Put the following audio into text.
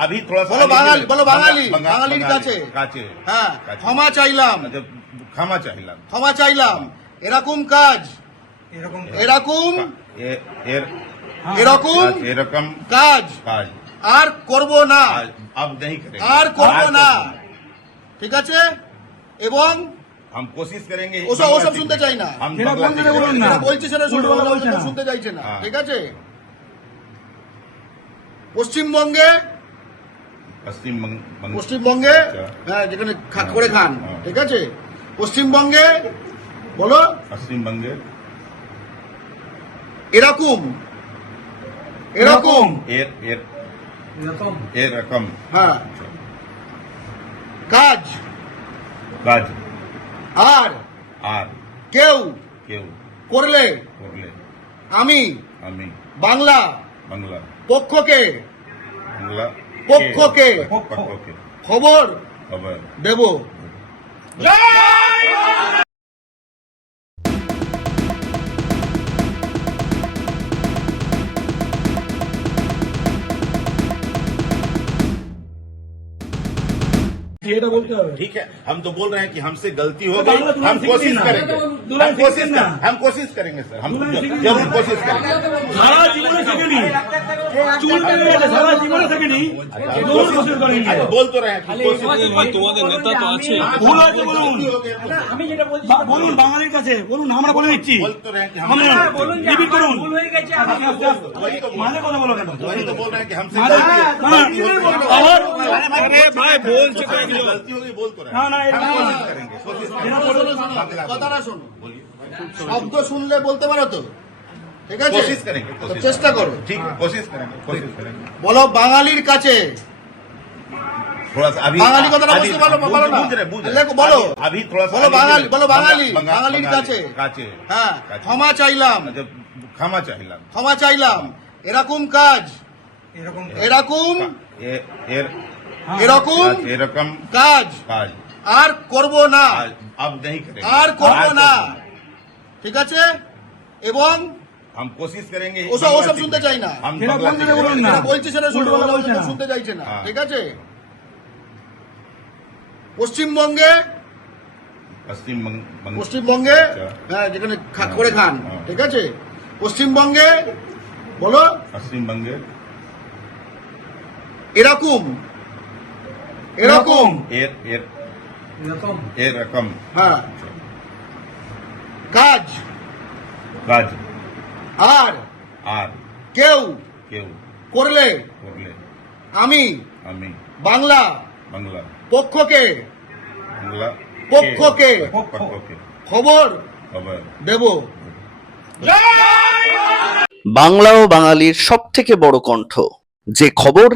अभी थोड़ा सा বলো आगे বাঙালি गिरे। বলো বাঙালি बंगा- বাঙালির बंगाली, কাছে কাছে হ্যাঁ কাছে। ক্ষমা চাইলাম আচ্ছা, ক্ষমা চাইলাম ক্ষমা চাইলাম এরকম কাজ এরকম এরকম এ- এর এরকম কাজ, এরকম কাজ কাজ আর করব না আজ अब नहीं करेंगे আর করব आज না करबো ঠিক আছে এবং हम कोशिश करेंगे ওসব बांग्ला ওসব सीखने শুনতে की। চাই না हम যেটা बांग्ला বলতে सीखने বলুন की। না। যেটা বলছে সেটা শুনতে উল্টোপাল্টা বলছে না। শুনতে চাইছে না হ্যাঁ। ঠিক আছে পশ্চিমবঙ্গে पश्चिम बंग- बंग- পশ্চিমবঙ্গে আচ্ছা। হ্যাঁ যেখানে হ্যাঁ। করে খান হ্যাঁ। ঠিক আছে? পশ্চিমবঙ্গে বলো। পশ্চিমবঙ্গে? এরকম। এরকম। এরকম। হ্যাঁ। কাজ। কাজ। আর। আর। কেউ। কেউ। করলে। করলে। আমি। আমি। বাংলা। বাংলা। পক্ষকে। বাংলা। পক্ষকে পক্ষকে। খবর খবর। দেব। ठीक है हम तो बोल रहे हैं कि हमसे गलती हो तो गई बांग्ला दुल्हन हम सीख कोशिश लेना। करेंगे दुल्हन हम सीख कोशिश लेना। कर- हम कोशिश करेंगे सर हम दुल्हन सीख जरूर लेना। कोशिश करेंगे সারা জীবনে শেখেনি চুল পেয়ে গেছে সারা জীবনে শেখেনি দৌড় কোশিশ করেনি अच्छा, बोल तो रहे हैं कि कोशिश তোমাদের নেতা তো আছে ভুল আছে বলুন गलती हो गई तो আমি যেটা বলছি বা- বলুন বাঙালির কাছে বলুন আমরা বলে দিচ্ছি बोल तो रहे हैं कि हम আমরা বলুন যে রিপিট আমার করুন ভুল হয়ে গেছে আমি আস্তে আস্তে আস্তে। মাঝে কথা বলো কেন वही तो बोल रहे हैं कि हमसे মাঝে- गलती না, না, गलती हो गई। আবার আরে ভাই বলছে हमसे गलती हो गई बोल तो रहे না हैं না এটা हम कोशिश करेंगे कोशिश करेंगे কথাটা শোনো শব্দ শুনলে বলতে পারো তো ঠিক আছে कोशिश करेंगे তো कोशिश চেষ্টা করো ठीक है कोशिश करेंगे कोशिश करेंगे বলো বাঙালির কাছে थोड़ा सा अभी বাঙালি কথাটা अभी- বুঝতে পারো बूझ- বলো না बूझ रहे बूझ रहे লেখো, বলো अभी- अभी थोड़ा सा বলো आगे বাঙালি गिरे। বলো বাঙালি बंगा- বাঙালির बंगाली, কাছে কাছে হ্যাঁ কাছে। ক্ষমা চাইলাম আচ্ছা, ক্ষমা চাইলাম ক্ষমা চাইলাম এরকম কাজ এরকম এরকম এ- এর এরকম কাজ, এরকম কাজ কাজ আর করব না আজ अब नहीं करेंगे আর করব आज না करबো। ঠিক আছে এবং हम कोशिश करेंगे ওসব बांग्ला ওসব सीखने শুনতে की। চাই না हम যেটা बांग्ला বলতে सीखने বলুন की। না। যেটা বলছে সেটা শুনতে উল্টোপাল্টা বলছে না। শুনতে চাইছে না হ্যাঁ। ঠিক আছে পশ্চিমবঙ্গে पश्चिम बंग- बंग- পশ্চিমবঙ্গে আচ্ছা। হ্যাঁ যেখানে খা- করে খান হ্যাঁ। ঠিক আছে পশ্চিমবঙ্গে বলো पश्चिम बंगे এরকম এরকম? এরকম? এরকম। হ্যাঁ। কাজ? কাজ। আর? আর। কেউ? কেউ। করলে? করলে। আমি? আমি। বাংলা? বাংলা। পক্ষকে? বাংলা পক্ষকে? পক্ষকে। খবর? খবর। দেব। বাংলা ও বাঙালির সব থেকে বড় কণ্ঠ। যে খবর